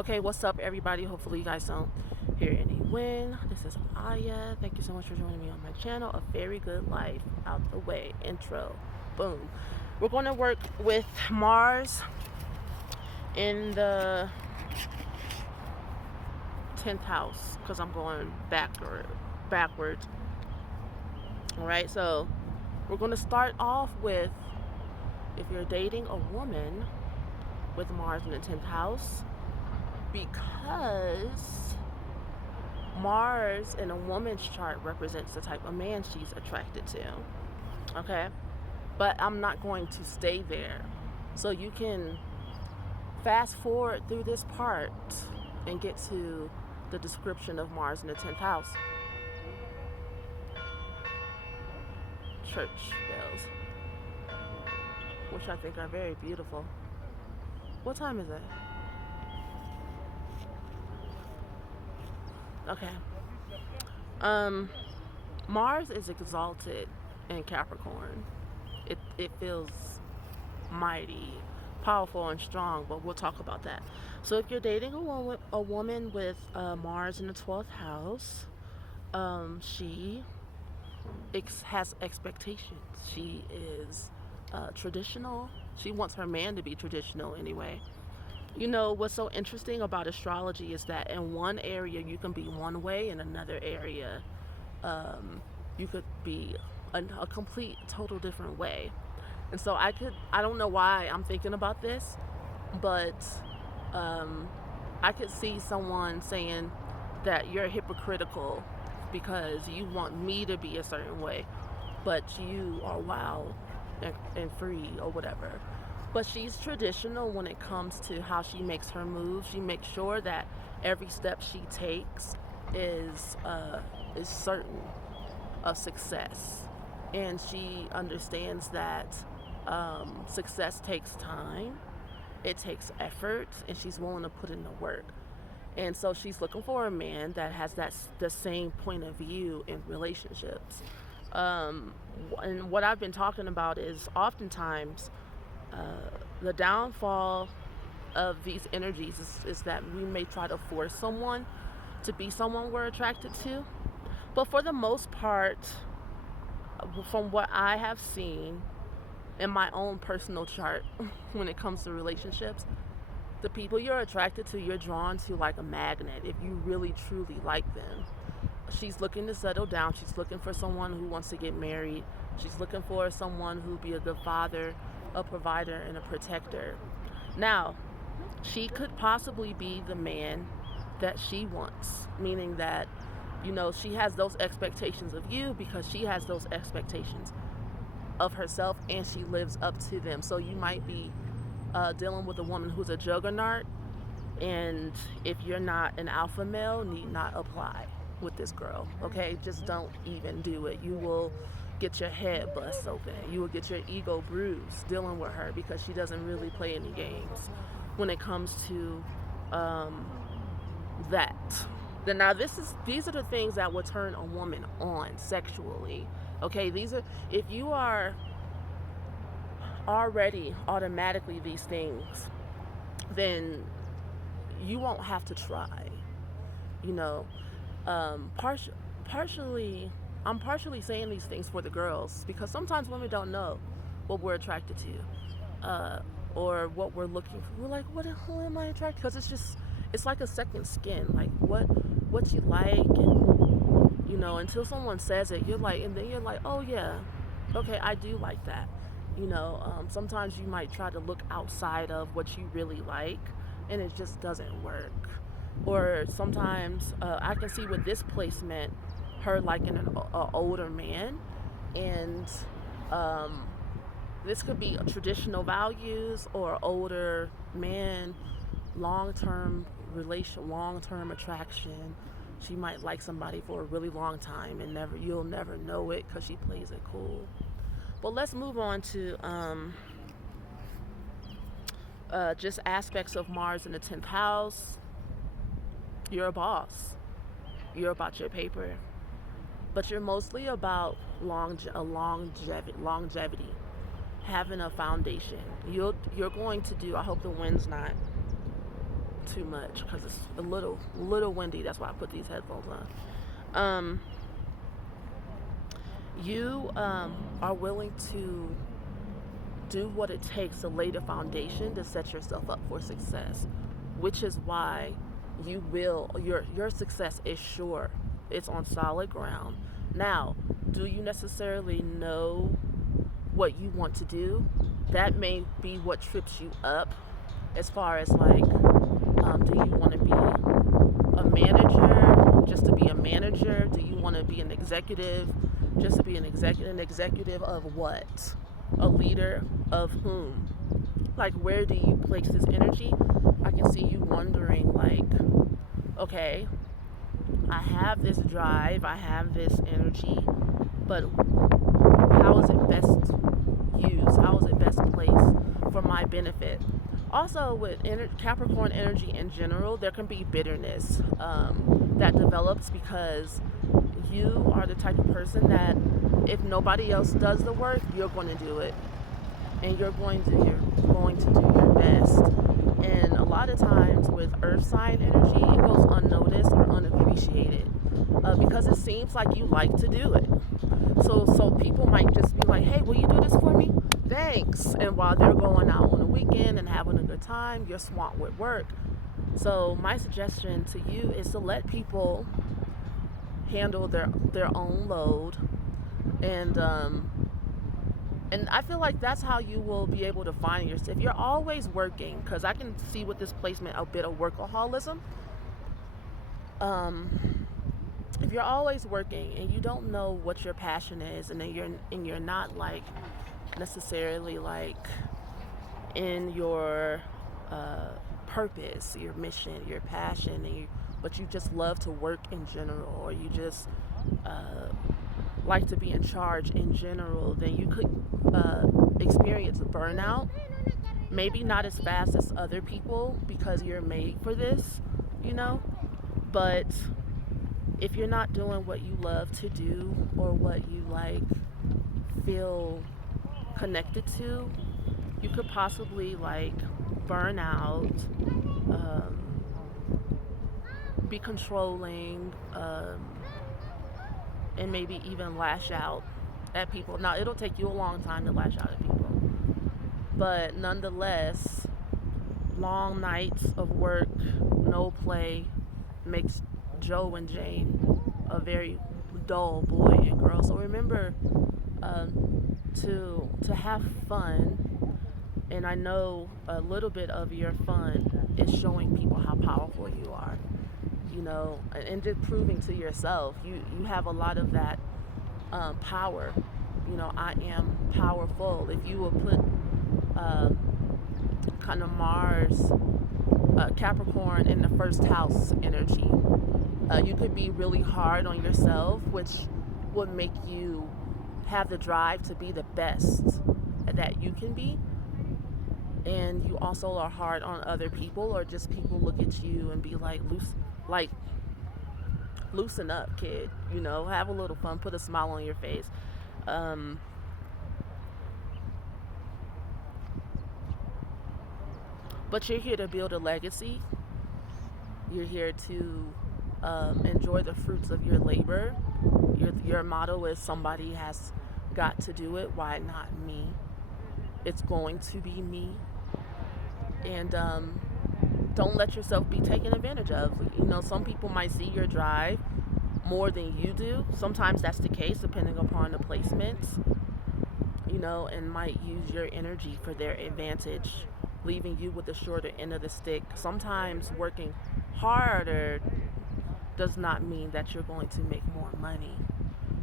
Okay, what's up, everybody? Hopefully, you guys don't hear any wind. This is Ajaaya. Thank you so much for joining me on my channel. A very good life out the way. Intro. Boom. We're going to work with Mars in the 10th house because I'm going backwards. All right, so we're going to start off with if you're dating a woman with Mars in the 10th house, because Mars in a woman's chart represents the type of man she's attracted to. Okay? But I'm not going to stay there. So you can fast forward through this part and get to the description of Mars in the 10th house. Church bells, which I think are very beautiful. What time is it? Okay. Mars is exalted in Capricorn. It feels mighty, powerful, and strong, but we'll talk about that. So if you're dating a woman with Mars in the 12th house, she has expectations. She is traditional. She wants her man to be traditional anyway. You know, what's so interesting about astrology is that in one area you can be one way, in another area you could be a complete, total different way. And so I don't know why I'm thinking about this, but I could see someone saying that you're hypocritical because you want me to be a certain way, but you are wild and free or whatever. But she's traditional when it comes to how she makes her moves. She makes sure that every step she takes is certain of success, and she understands that success takes time, it takes effort, and she's willing to put in the work. And so she's looking for a man that has the same point of view in relationships. And what I've been talking about is oftentimes the downfall of these energies is that we may try to force someone to be someone we're attracted to. But for the most part, from what I have seen in my own personal chart when it comes to relationships, the people you're attracted to, you're drawn to like a magnet if you really truly like them. She's looking to settle down. She's looking for someone who wants to get married. She's looking for someone who'll be a good father, a provider, and a protector. Now, she could possibly be the man that she wants, meaning that, you know, she has those expectations of you because she has those expectations of herself, and she lives up to them. So you might be dealing with a woman who's a juggernaut, and if you're not an alpha male, need not apply with this girl. Okay, just don't even do it. You will get your head bust open. You will get your ego bruised dealing with her because she doesn't really play any games when it comes to that. Then now these are the things that will turn a woman on sexually. Okay, these are, if you are already automatically these things, then you won't have to try. You know, partially I'm partially saying these things for the girls because sometimes women don't know what we're attracted to, or what we're looking for. We're like, who am I attracted to? Because it's like a second skin, like what you like, and you know, until someone says it, you're like, and then you're like, oh yeah, okay, I do like that. You know, sometimes you might try to look outside of what you really like, and it just doesn't work. Or sometimes I can see with this placement, her liking an older man, and this could be traditional values or older man, long-term relation, long-term attraction. She might like somebody for a really long time, and you'll never know it because she plays it cool. But let's move on to just aspects of Mars in the 10th house. You're a boss. You're about your paper. But you're mostly about longevity, having a foundation. You're going to do, I hope the wind's not too much because it's a little windy. That's why I put these headphones on. You are willing to do what it takes to lay the foundation to set yourself up for success, which is why your success is sure. It's on solid ground. Now, do you necessarily know what you want to do? That may be what trips you up as far as like, do you want to be a manager just to be a manager? Do you want to be an executive just to be an executive of what? A leader of whom? Like, where do you place this energy? I can see you wondering, like, okay, I have this drive, I have this energy, but how is it best used? How is it best placed for my benefit? Also, with Capricorn energy in general, there can be bitterness that develops because you are the type of person that if nobody else does the work, you're going to do it. And you're going to do your best. And a lot of times with earth sign energy, it goes unnoticed or unappreciated because it seems like you like to do it. So people might just be like, hey, will you do this for me? Thanks. And while they're going out on a weekend and having a good time, you're swamped with work. So my suggestion to you is to let people handle their own load, and I feel like that's how you will be able to find yourself. If you're always working, because I can see with this placement a bit of workaholism. If you're always working and you don't know what your passion is, and then you're not like necessarily like in your purpose, your mission, your passion, but you just love to work in general, or you just like to be in charge in general, then you could experience burnout. Maybe not as fast as other people because you're made for this, but if you're not doing what you love to do or what you like feel connected to, you could possibly like burn out, be controlling, and maybe even lash out at people. Now, it'll take you a long time to lash out at people, but nonetheless, long nights of work, no play, makes Joe and Jane a very dull boy and girl. So remember to have fun, and I know a little bit of your fun is showing people how powerful you are, and just proving to yourself you have a lot of that power. I am powerful. If you will put kind of Mars, Capricorn in the first house energy, you could be really hard on yourself, which would make you have the drive to be the best that you can be. And you also are hard on other people, or just people look at you and be like, loosen up, kid. Have a little fun, put a smile on your face. But you're here to build a legacy. You're here to enjoy the fruits of your labor. Your motto is somebody has got to do it. Why not me? It's going to be me. And don't let yourself be taken advantage of. Some people might see your drive more than you do. Sometimes that's the case, depending upon the placements, and might use your energy for their advantage, leaving you with the shorter end of the stick. Sometimes working harder does not mean that you're going to make more money.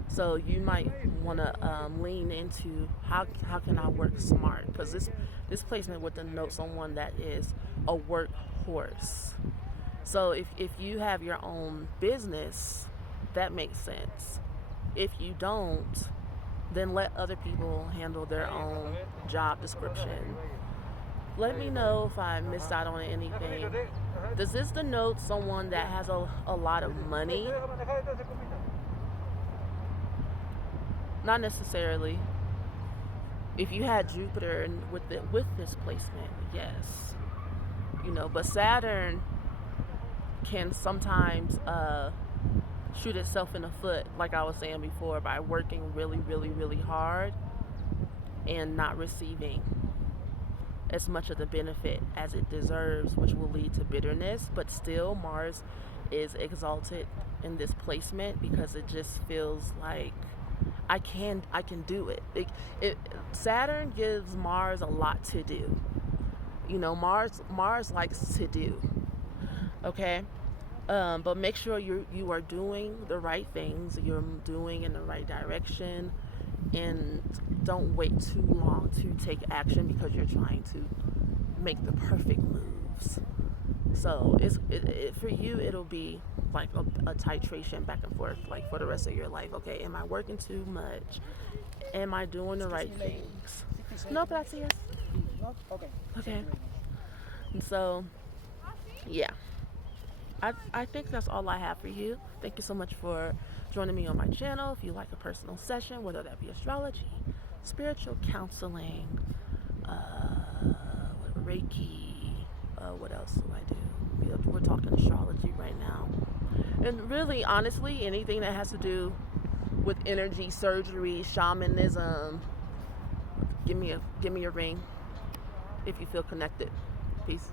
So you might want to lean into how can I work smart, because this placement would denote someone that is a workhorse. So if you have your own business, that makes sense. If you don't, then let other people handle their own job description. Let me know if I missed out on anything. Does this denote someone that has a lot of money? Not necessarily. If you had Jupiter with this placement, yes. But Saturn can sometimes shoot itself in the foot, like I was saying before, by working really, really, really hard and not receiving as much of the benefit as it deserves, which will lead to bitterness. But still, Mars is exalted in this placement because it just feels like I can do it. Saturn gives Mars a lot to do. Mars likes to do. Okay, but make sure you are doing the right things. You're doing in the right direction, and don't wait too long to take action because you're trying to make the perfect moves. So for you, it'll be like a titration back and forth, like for the rest of your life. Okay, am I working too much? Am I doing the right things? No, gracias. Okay. And so, yeah. I think that's all I have for you. Thank you so much for joining me on my channel. If you like a personal session, whether that be astrology, spiritual counseling, Reiki, what else do I do? We're talking astrology right now. And really, honestly, anything that has to do with energy, surgery, shamanism, give me a ring if you feel connected. Peace.